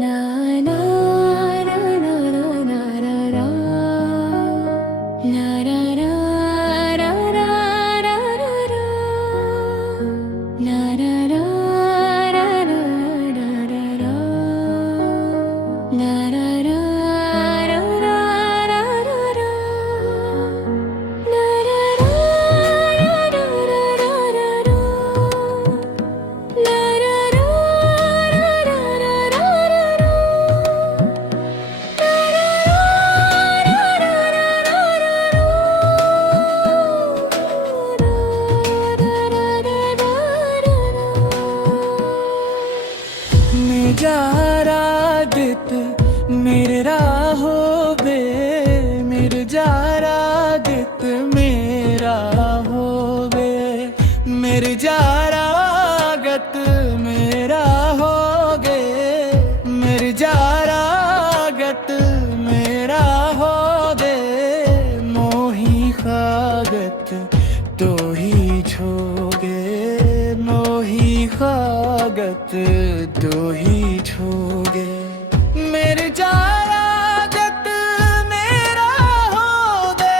Na na na na na na na na na na na na na na na na na मिर्जारादित मेरे राहो बे मिर्जारादित मेरा हो बे मिर्जारागत मेरा हो गे मिर्जारागत मेरा हो गे मोही खागत तो ही छोगे मोही खागत दो ही छोगे मेरे जारागत मेरा हो दे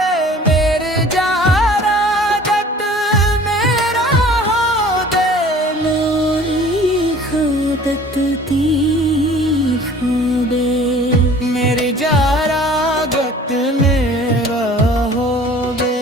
मेरे जारागत मेरा हो दे मोही खागत ती हो बे मेरे जारागत मेरा हो गे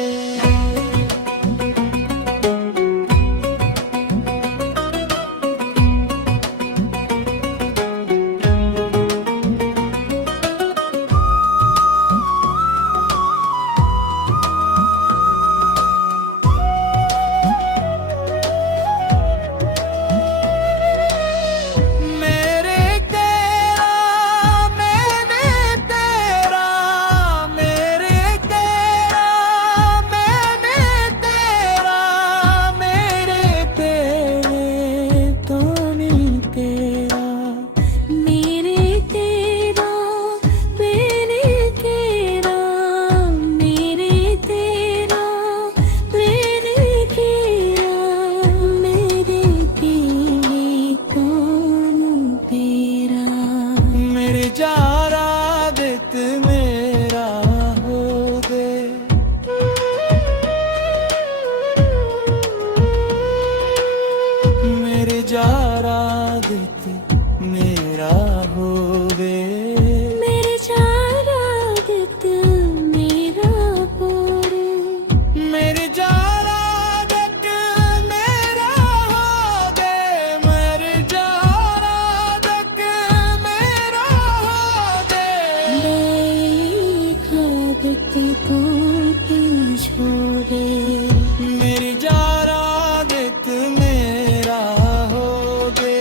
मेरे तेरा मैंने तेरा मेरे तेरा मैंने तेरा मेरे तेरे तो मिल तेरा मेरे तेरा मैंने तेरा मेरे तेरा मैंने तेरा मेरे तेरे कौन तेरा मेरे जारादित मेरा हो गे मेरे जारादित मेरा हो गे मेरे जारागत मेरा पोरे मेरे जारागत मेरा हो गे मेरे जारागत मेरा हो गे खागत को छोड़े मेरी जारागत मेरा हो गे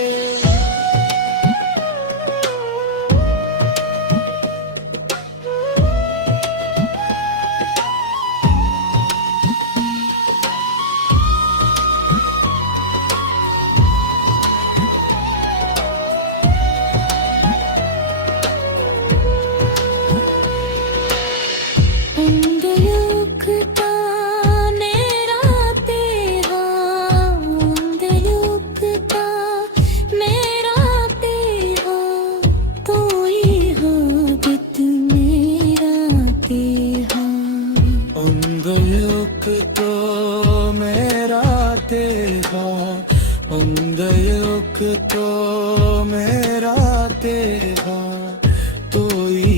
उंगयुक्ता मेरा तेरा उंगयुक्ता मेरा तेरा तो ही हागत मेरा तेहा उंदयुक तो मेरा तेहा उंदयुक तो मेरा तेहा तो ही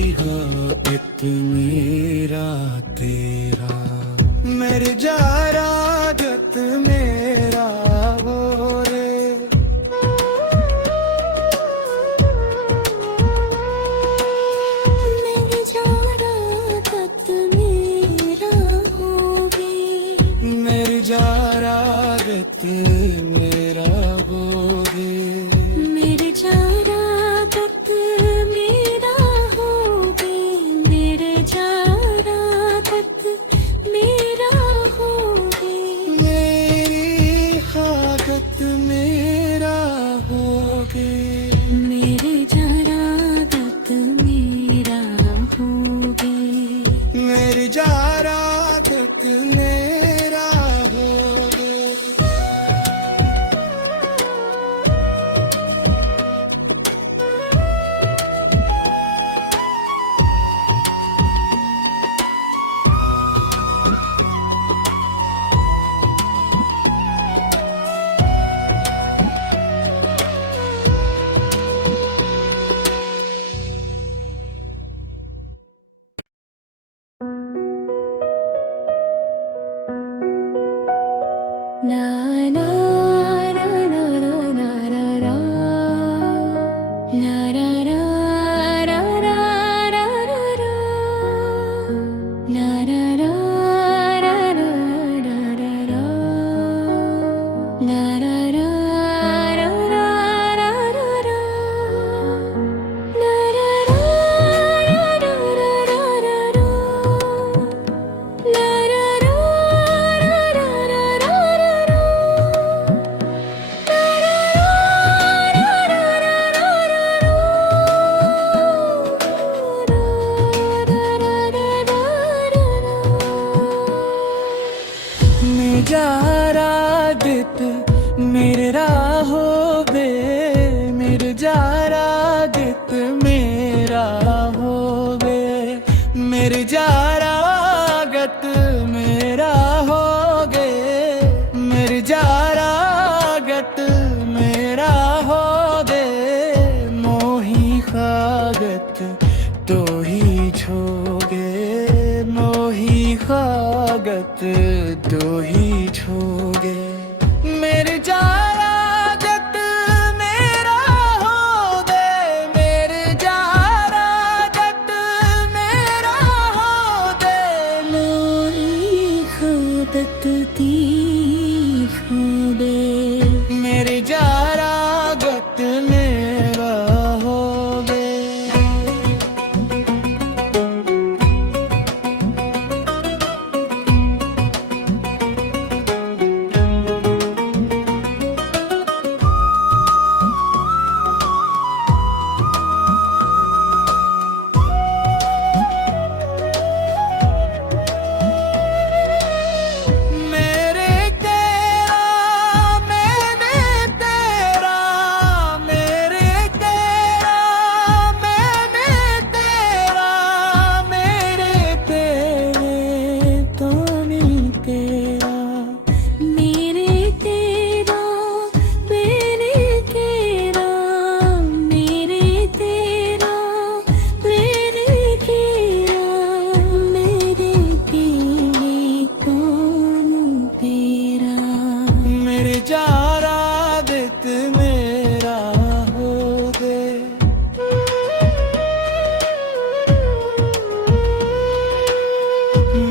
इत मेरा तेरा मेरे जारागत मेरा हो रे मेरे जारागत मेरा होगे मेरी जारागत मेरा हो गे मेरे जारागत मेरा होगे मेरे जारागत मेरा होगे मेरी खागत मेरा हो गे मेरे जारागत मेरा होगे मेरी जारागत मेरा हो गे na na na na na na na na na na na na na na na na जारादित मेरे राहो बे मेरे जारादित मेरा हो बे मेरे जारागत मेरा हो गे मेरे जारागत मेरा हो गे मोही खागत तो ही छोगे मोही खागत तो ही छोगे मेरे जारागत मेरा हो दे मेरे जारागत मेरा हो दे मोही खागत ती हो बे मेरे जारागत मेरा हो गे जारादित मेरा हो गे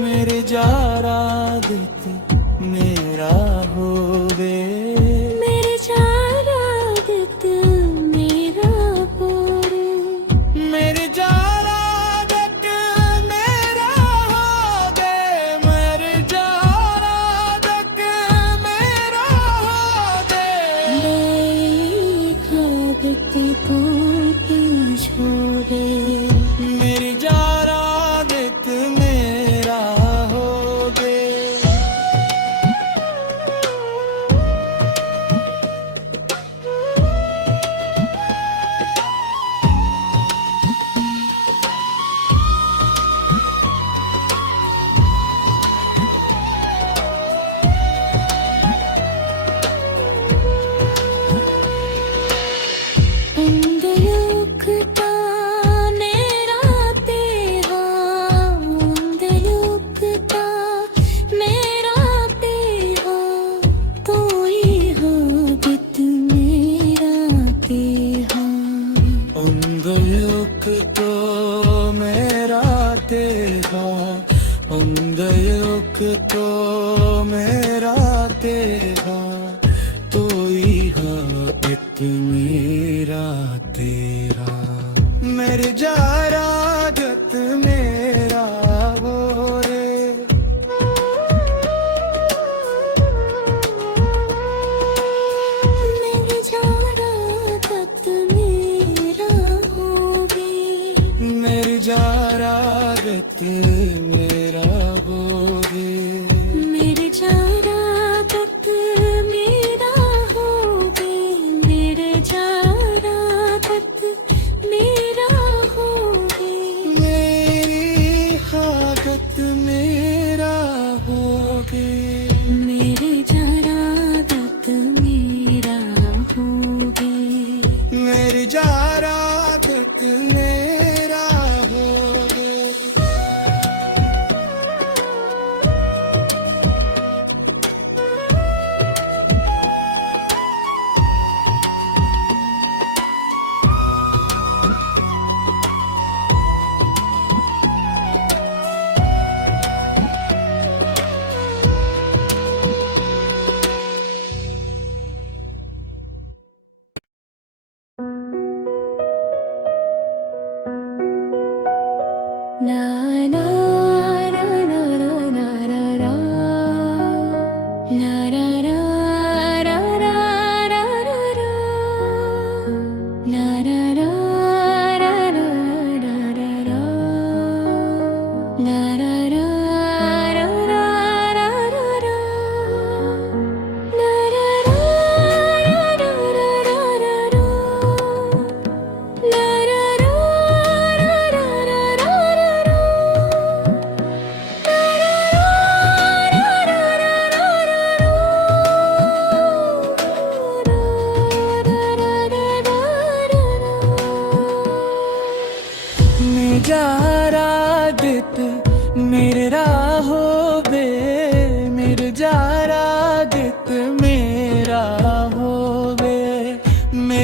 मेरे जारादित मेरा हो गे मेरे जारादित मेरा पोरे मेरे जारादित मेरा हो गे मेरे जारादित मेरा हो गे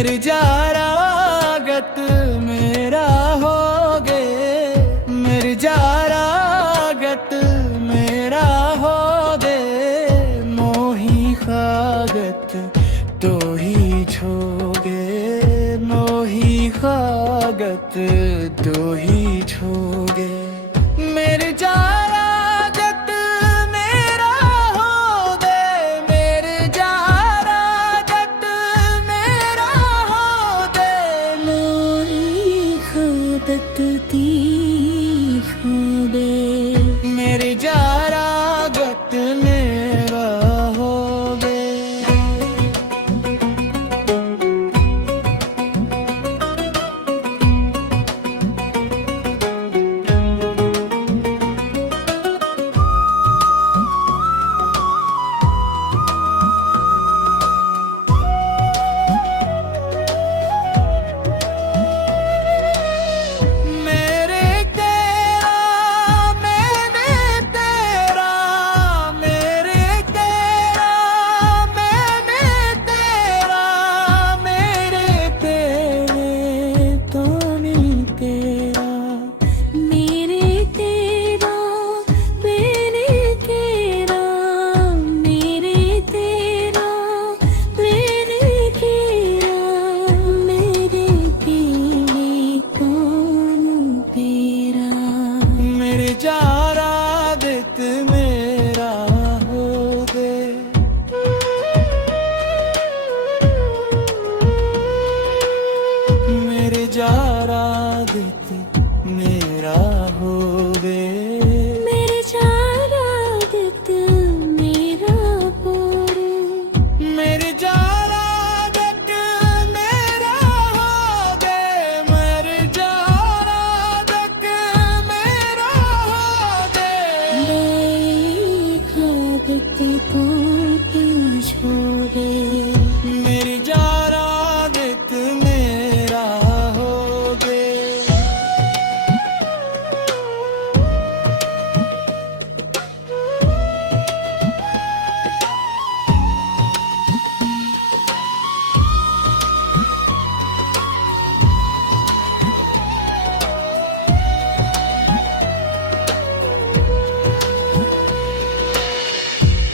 मेरी जारागत मेरा होगे, मेरी जारागत मेरा होगे, मोही खागत तो ही छोगे, मोही खागत तो ही छोगे। मेरी जारागत मेरा होगे, मेरी जारागत मेरा होगे, मोरी खादत ती होगे, मेरी जारागत मेरा होगे। मेरे तेरा मैंने तेरा, मेरे तेरा मैंने तेरा, मेरे तेरे तो नहीं तेरा, मेरे तेरा मैंने तेरा, मेरे तेरा मैंने तेरा, मेरे तेरे कौन तेरा। मेरी जारागत मेरा होगे, मेरी जारागत मेरा होगे, मेरे जारागत मेरा पोरे, मेरी जारागत मेरा होगे, मेरी जारागत मेरा होगे। मैं खादत को तुम छोड़े, मेरी जारागत मेरा होगे।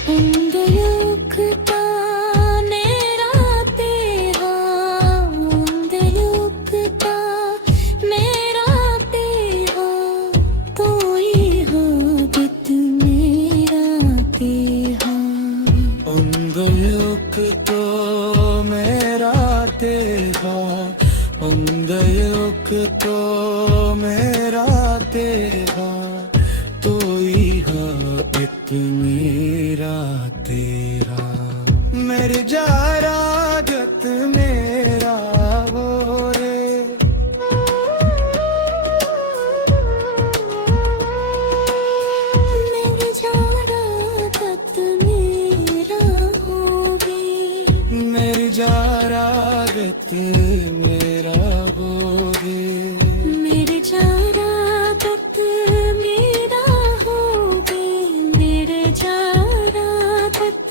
उंदयुक्ता मेरा तेरा, उंदयुक्ता मेरा तेरा, तो ही हादत मेरा तेहा। उंदयुक तो मेरा तेहा, उंदयुक तो मेरा तेहा, तो इत मेरा तेरा। मेरी जारागत मेरा हो रे, मेरी जारागत मेरा होगे, मेरी जारागत मेरा होगे, मेरे जारागत मेरा होगे, मेरे जारागत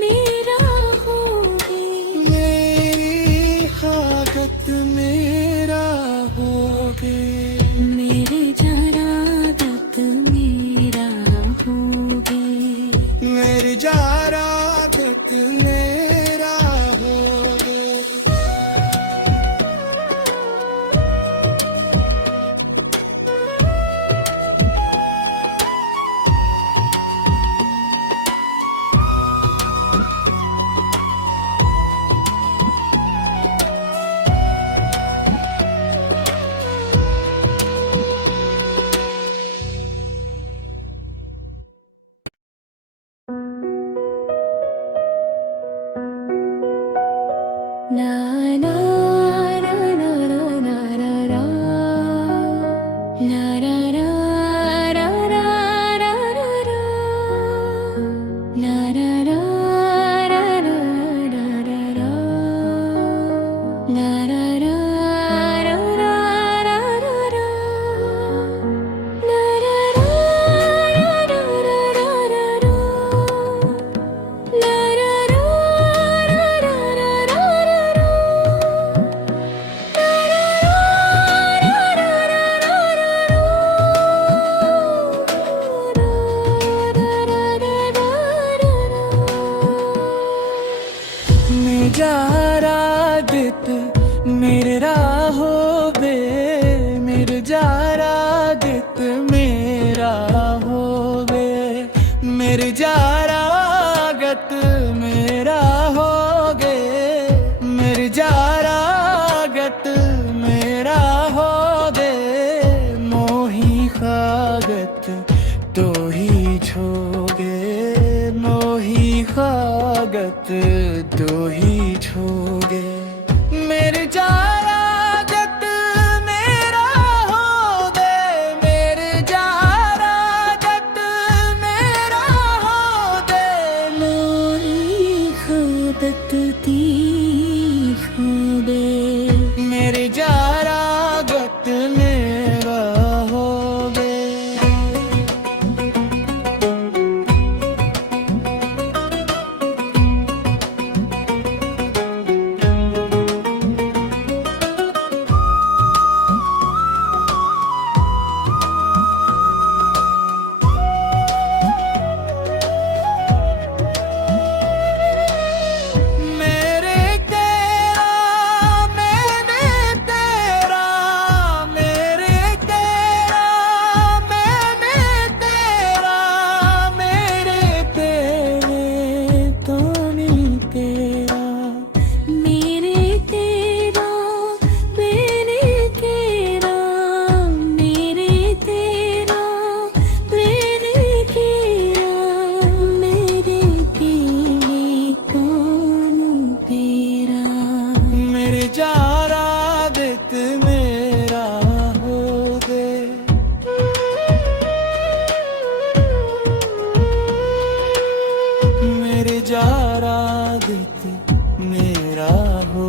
मेरा होगे, मेरी खागत मेरा होगे, मेरे जारागत मेरा होगे। मेरी जारागत मेरा होगे। Na na na na na na na na, na na na na na na na, na na na na na na na, na na na na na na na. मेरा दित मेरा हो बे मेरा दित मेरा हो बे मेरा गत मेरा हो गे मेरा गत मेरा हो गे मोही खागत तो ही छोगे मोही खागत तो ही छोगे मेरा गत मेरा हो गे मेरा गत मेरा हो गे मोरी खादत ती खोबे मेरे जारा गत मेरा हो गे मेरे तेरा मैंने तेरा मेरे तेरा मैंने तेरा मेरे तेरे तो नहीं तेरा मेरे तेरा मेरे तेरा मेरे तेरा मेरे तेरा मेरे तेरे कौन तेरा मेरे जारा दित मेरा हो गे मेरे जारा दित मेरा हो